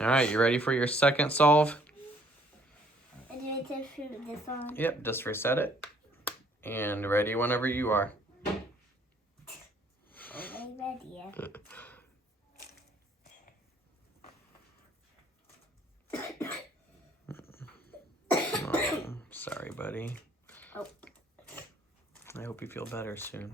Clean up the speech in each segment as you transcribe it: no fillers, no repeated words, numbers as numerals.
All right, you ready for your second solve? Do I just put this on? Yep, just reset it. And ready whenever you are. I'm ready. Oh, sorry, buddy. Oh. I hope you feel better soon.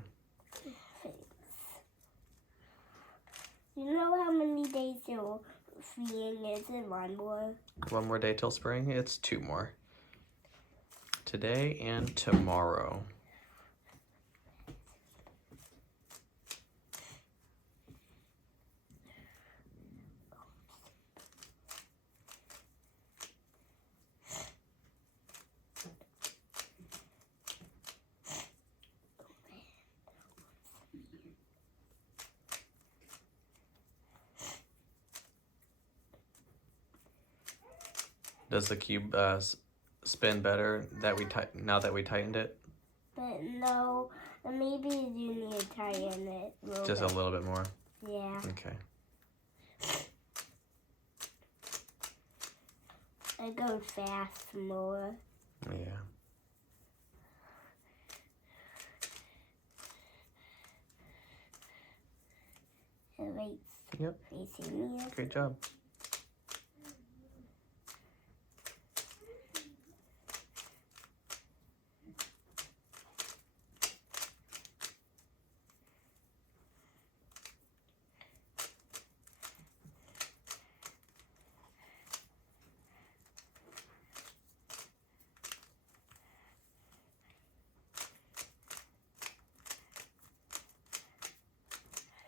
You know how many days till spring is it? One more? One more day till spring? It's 2 more. Today and tomorrow. Does the cube spin better now that we tightened it? But no, maybe you need to tighten it a little Just bit. a little bit more? Yeah. Okay. It goes fast more. Yeah. It Yep. facing me. Great job.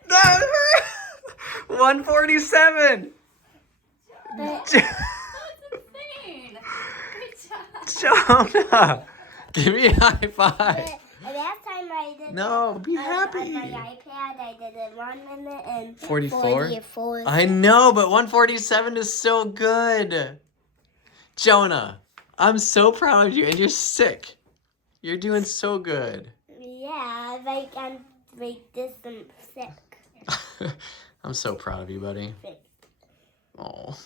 That hurt! 147! But That's insane. Good job. Jonah! Give me a high five. the last time I did No, be on happy. my iPad, I did it 1 minute and 44? 44. I know, but 147 is so good. Jonah, I'm so proud of you, and you're sick. You're doing so good. Yeah, like I'm like this and sick. I'm so proud of you, buddy. Sick. Oh.